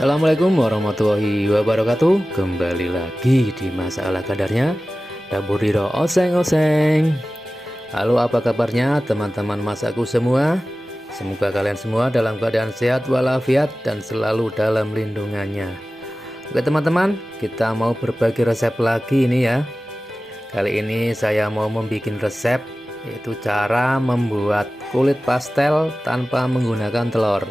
Assalamualaikum warahmatullahi wabarakatuh. Kembali lagi di masalah kadarnya Dapur Ridho Oseng-oseng. Halo, apa kabarnya teman-teman masaku semua? Semoga kalian semua dalam keadaan sehat walafiat dan selalu dalam lindungannya. Oke teman-teman, kita mau berbagi resep lagi ini ya. Kali ini saya mau membuat resep, yaitu cara membuat kulit pastel tanpa menggunakan telur.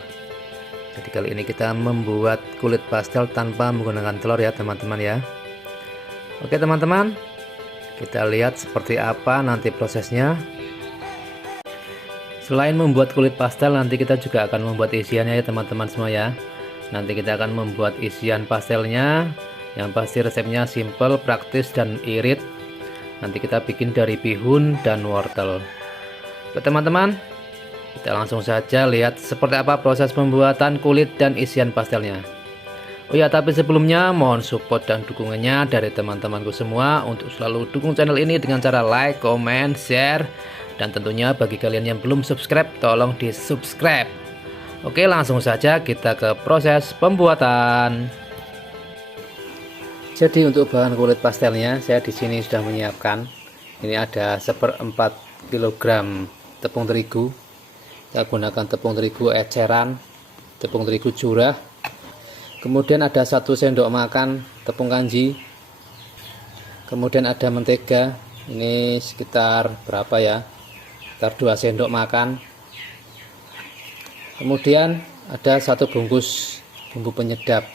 Jadi kali ini kita membuat kulit pastel tanpa menggunakan telur ya teman-teman ya. Oke teman-teman, kita lihat seperti apa nanti prosesnya. Selain membuat kulit pastel, nanti kita juga akan membuat isiannya ya teman-teman semua ya. Nanti kita akan membuat isian pastelnya. Yang pasti resepnya simple, praktis, dan irit. Nanti kita bikin dari bihun dan wortel. Oke teman-teman, kita langsung saja lihat seperti apa proses pembuatan kulit dan isian pastelnya. Oh ya, tapi sebelumnya mohon support dan dukungannya dari teman-temanku semua untuk selalu dukung channel ini dengan cara like, comment, share, dan tentunya bagi kalian yang belum subscribe tolong di subscribe. Oke, langsung saja kita ke proses pembuatan. Jadi untuk bahan kulit pastelnya saya di sini sudah menyiapkan. Ini ada 1/4 kg tepung terigu. Kita gunakan tepung terigu eceran, tepung terigu curah. Kemudian ada 1 sendok makan tepung kanji. Kemudian ada mentega. Ini sekitar berapa ya? Sekitar 2 sendok makan. Kemudian ada 1 bungkus bumbu penyedap.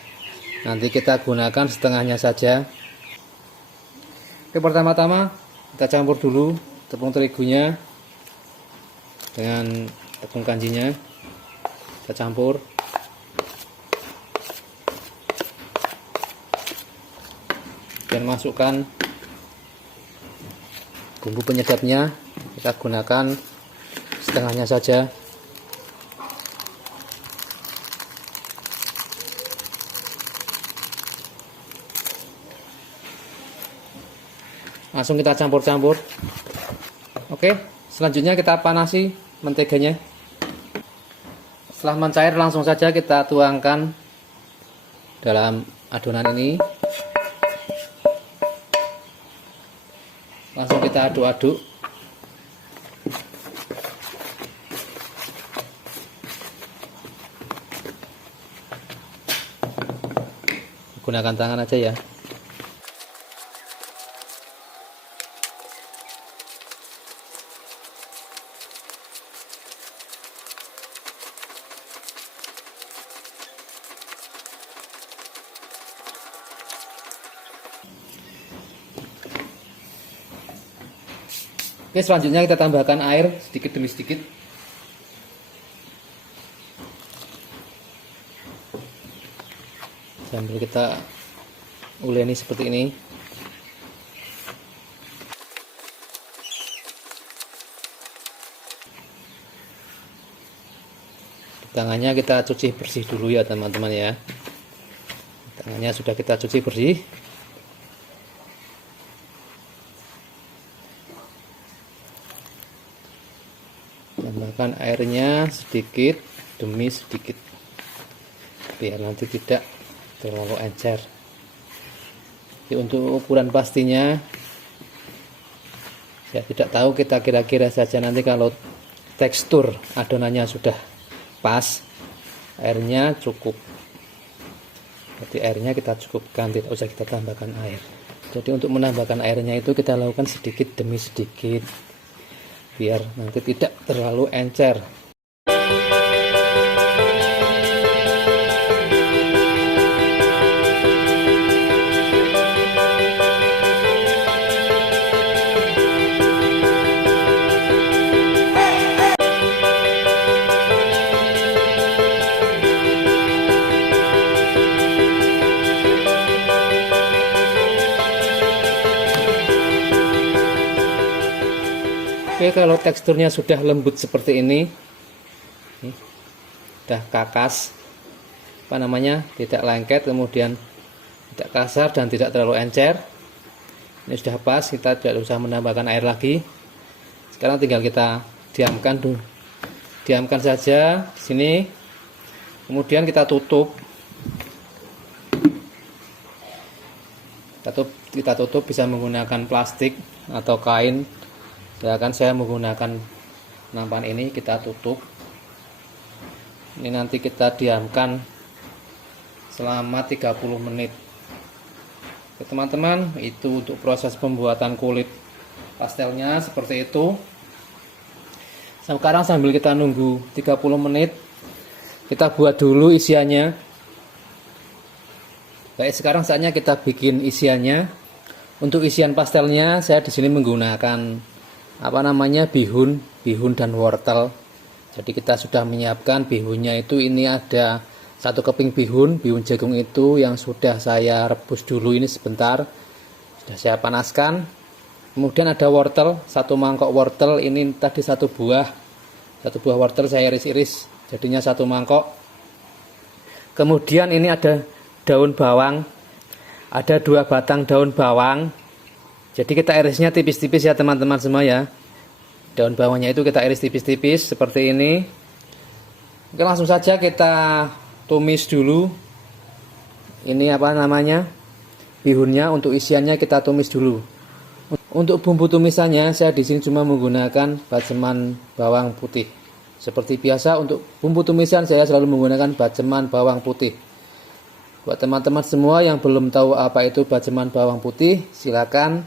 Nanti kita gunakan setengahnya saja. Oke, pertama-tama kita campur dulu tepung terigunya dengan tepung kanjinya. Kita campur. Dan masukkan bumbu penyedapnya. Kita gunakan setengahnya saja. Langsung kita campur-campur. Oke, selanjutnya kita panasi menteganya. Setelah mencair langsung saja kita tuangkan dalam adonan ini. Langsung kita aduk-aduk. Gunakan tangan aja ya. Oke, selanjutnya kita tambahkan air sedikit demi sedikit. Sambil kita uleni seperti ini. Tangannya kita cuci bersih dulu ya teman-teman ya. Tangannya sudah kita cuci bersih. Tambahkan airnya sedikit demi sedikit biar nanti tidak terlalu encer. Jadi untuk ukuran pastinya saya tidak tahu, kita kira-kira saja nanti kalau tekstur adonannya sudah pas, airnya cukup. Jadi airnya kita cukupkan, tidak usah kita tambahkan air. Jadi untuk menambahkan airnya itu kita lakukan sedikit demi sedikit biar nanti tidak terlalu encer. Oke, kalau teksturnya sudah lembut seperti ini, sudah kakas, tidak lengket, kemudian tidak kasar dan tidak terlalu encer. Ini sudah pas, kita tidak usah menambahkan air lagi. Sekarang tinggal kita diamkan dulu, diamkan saja di sini. Kemudian kita tutup Kita tutup bisa menggunakan plastik atau kain. Saya menggunakan nampan ini, kita tutup. Ini nanti kita diamkan selama 30 menit. Oke, teman-teman, itu untuk proses pembuatan kulit pastelnya seperti itu. Sekarang sambil kita nunggu 30 menit, kita buat dulu isiannya. Baik, sekarang saatnya kita bikin isiannya. Untuk isian pastelnya saya di sini menggunakan bihun dan wortel. Jadi kita sudah menyiapkan bihunnya itu, ini ada 1 keping bihun jagung itu yang sudah saya rebus dulu ini sebentar. Sudah saya panaskan. Kemudian ada wortel, 1 mangkok wortel, ini tadi 1 buah wortel saya iris-iris, jadinya 1 mangkok. Kemudian ini ada daun bawang, ada 2 batang daun bawang. Jadi kita irisnya tipis-tipis ya teman-teman semua ya. Daun bawangnya itu kita iris tipis-tipis seperti ini. Oke, langsung saja kita tumis dulu. Ini bihunnya. Untuk isiannya kita tumis dulu. Untuk bumbu tumisannya saya di sini cuma menggunakan baceman bawang putih. Seperti biasa untuk bumbu tumisan saya selalu menggunakan baceman bawang putih. Buat teman-teman semua yang belum tahu apa itu baceman bawang putih, silakan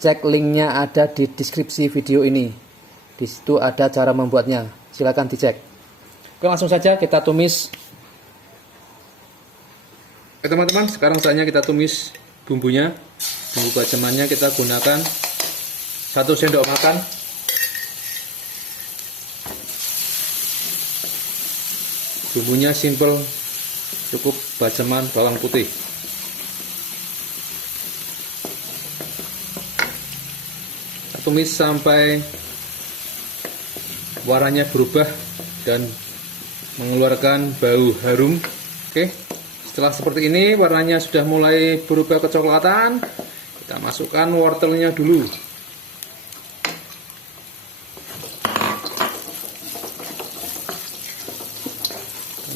cek linknya ada di deskripsi video ini. Di situ ada cara membuatnya. Silakan dicek. Oke, langsung saja kita tumis. Oke teman-teman, sekarang saatnya kita tumis bumbunya. Bumbu bacemannya kita gunakan 1 sendok makan. Bumbunya simple, cukup baceman bawang putih. Kita tumis sampai warnanya berubah dan mengeluarkan bau harum. Oke, setelah seperti ini warnanya sudah mulai berubah kecoklatan, kita masukkan wortelnya dulu.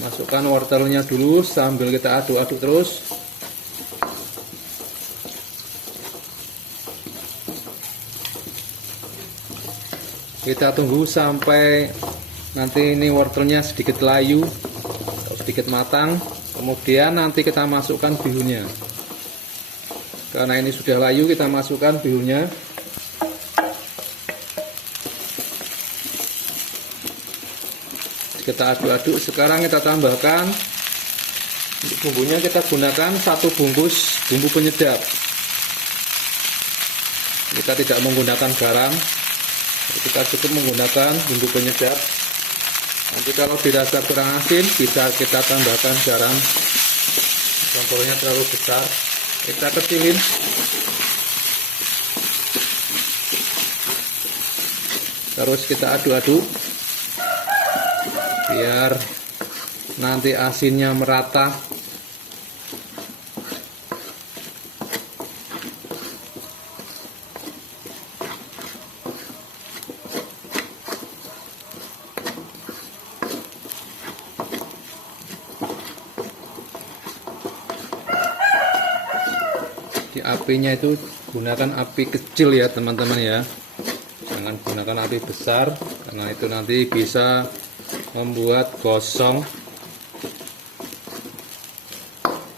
Masukkan wortelnya dulu sambil kita aduk-aduk terus. Kita tunggu sampai nanti ini wortelnya sedikit layu atau sedikit matang. Kemudian nanti kita masukkan bihunnya. Karena ini sudah layu, kita masukkan bihunnya. Kita aduk-aduk. Sekarang kita tambahkan untuk bumbunya, kita gunakan 1 bungkus bumbu penyedap. Kita tidak menggunakan garam, kita cukup menggunakan bumbu penyedap. Nanti kalau dirasa kurang asin bisa kita tambahkan garam. Campurannya terlalu besar, kita kecilin. Terus kita aduk-aduk biar nanti asinnya merata. Di apinya itu gunakan api kecil ya teman-teman ya, jangan gunakan api besar karena itu nanti bisa membuat gosong.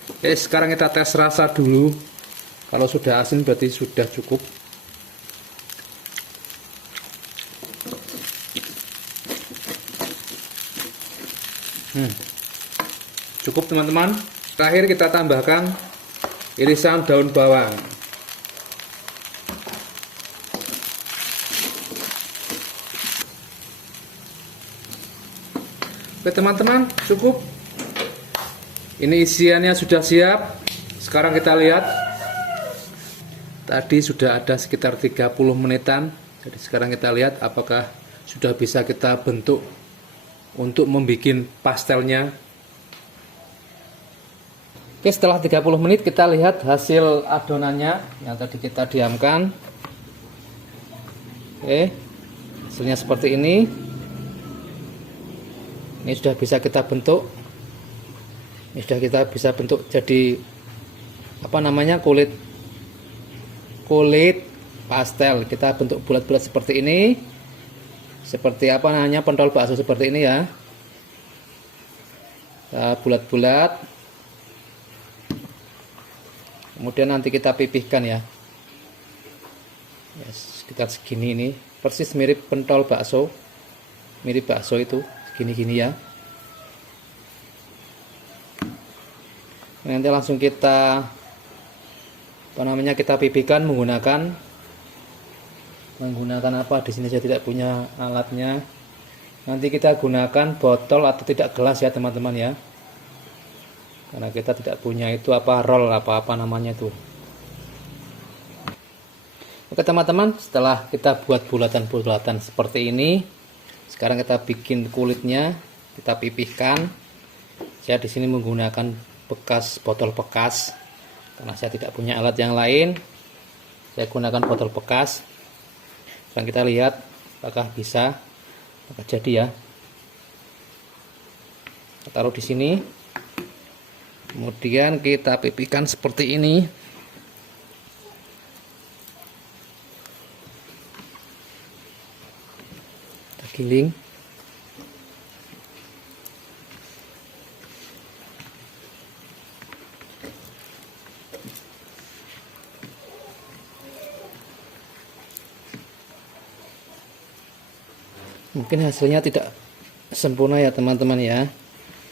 Oke, sekarang kita tes rasa dulu. Kalau sudah asin berarti sudah cukup. Cukup teman-teman. Terakhir kita tambahkan irisan daun bawang. Oke teman-teman, cukup. Ini isiannya sudah siap. Sekarang kita lihat. Tadi sudah ada sekitar 30 menitan. Jadi sekarang kita lihat apakah sudah bisa kita bentuk untuk membuat pastelnya. Oke, setelah 30 menit kita lihat hasil adonannya yang tadi kita diamkan. Oke, hasilnya seperti ini. Ini sudah bisa kita bentuk. Ini sudah kita bisa bentuk jadi kulit kulit pastel. Kita bentuk bulat-bulat seperti ini, seperti apa namanya, pentol bakso seperti ini ya. Bulat-bulat, kemudian nanti kita pipihkan ya. Sekitar segini, ini persis mirip pentol bakso, mirip bakso itu segini-gini ya. Nanti langsung kita kita pipihkan menggunakan apa, di sini saya tidak punya alatnya. Nanti kita gunakan botol atau tidak gelas ya teman-teman ya, karena kita tidak punya itu roll apa namanya itu. Oke teman-teman, setelah kita buat bulatan-bulatan seperti ini, sekarang kita bikin kulitnya, kita pipihkan. Saya di sini menggunakan botol bekas, karena saya tidak punya alat yang lain. Saya gunakan botol bekas. Sekarang kita lihat apakah bisa, apakah jadi ya. Kita taruh di sini, kemudian kita pipihkan seperti ini. Kita giling. Mungkin hasilnya tidak sempurna ya teman-teman ya,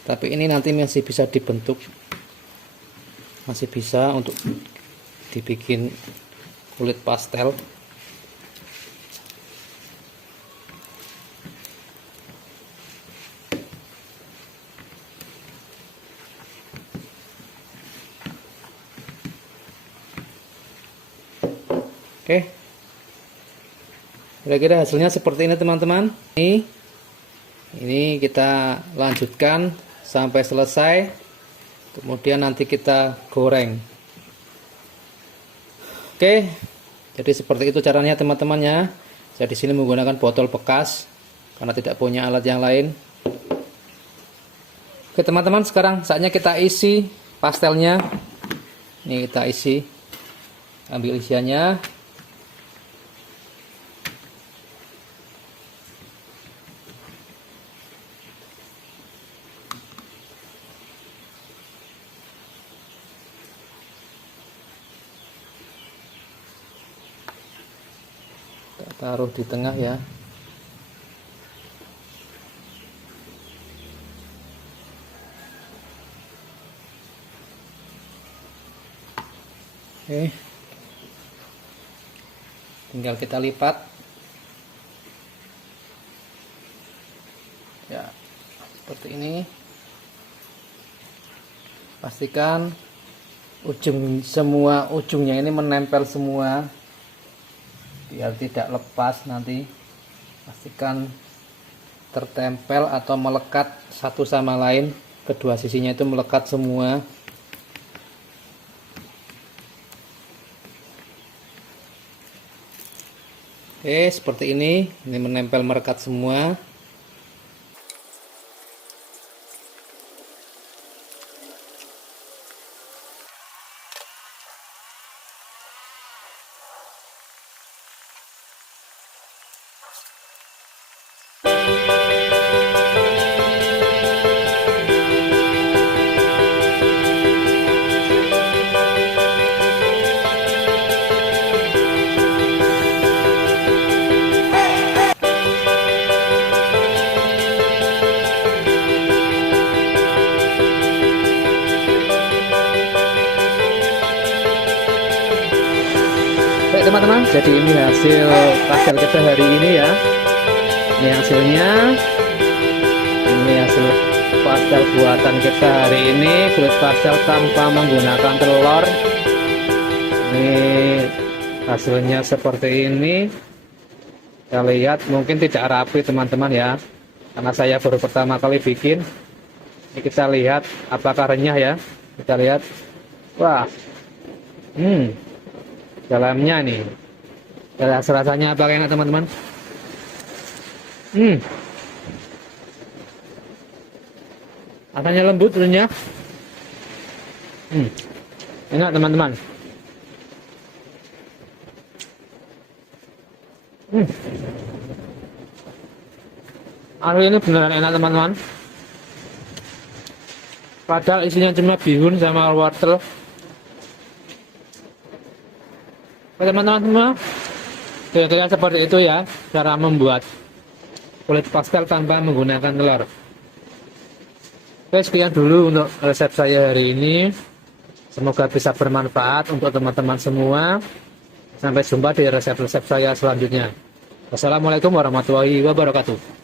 tapi ini nanti masih bisa dibentuk, masih bisa untuk dibikin kulit pastel. Oke, kira-kira hasilnya seperti ini teman-teman. Ini kita lanjutkan sampai selesai, kemudian nanti kita goreng. Oke, jadi seperti itu caranya teman-teman ya. Saya di sini menggunakan botol bekas karena tidak punya alat yang lain. Oke teman-teman, sekarang saatnya kita isi pastelnya. Ini kita isi, ambil isiannya. Taruh di tengah ya. Oke, tinggal kita lipat ya, seperti ini. Pastikan semua ujungnya ini menempel semua, biar tidak lepas nanti. Pastikan tertempel atau melekat satu sama lain, kedua sisinya itu melekat semua. Oke, seperti ini menempel merekat semua. Baik teman-teman, jadi ini hasil pastel kita hari ini ya. Ini hasilnya. Ini hasil pastel buatan kita hari ini, kulit pastel tanpa menggunakan telur. Ini hasilnya seperti ini. Kita lihat mungkin tidak rapi teman-teman ya, karena saya baru pertama kali bikin. Ini kita lihat apakah renyah ya. Kita lihat. Wah. Dalamnya nih, rasanya apa enak teman-teman? Rasanya lembut, renyah. Enak teman-teman. Aduh, ini beneran enak teman-teman. Padahal isinya cuma bihun sama wortel. Oke teman-teman semua, kira-kira seperti itu ya cara membuat kulit pastel tanpa menggunakan telur. Oke, sekian dulu untuk resep saya hari ini. Semoga bisa bermanfaat untuk teman-teman semua. Sampai jumpa di resep-resep saya selanjutnya. Wassalamualaikum warahmatullahi wabarakatuh.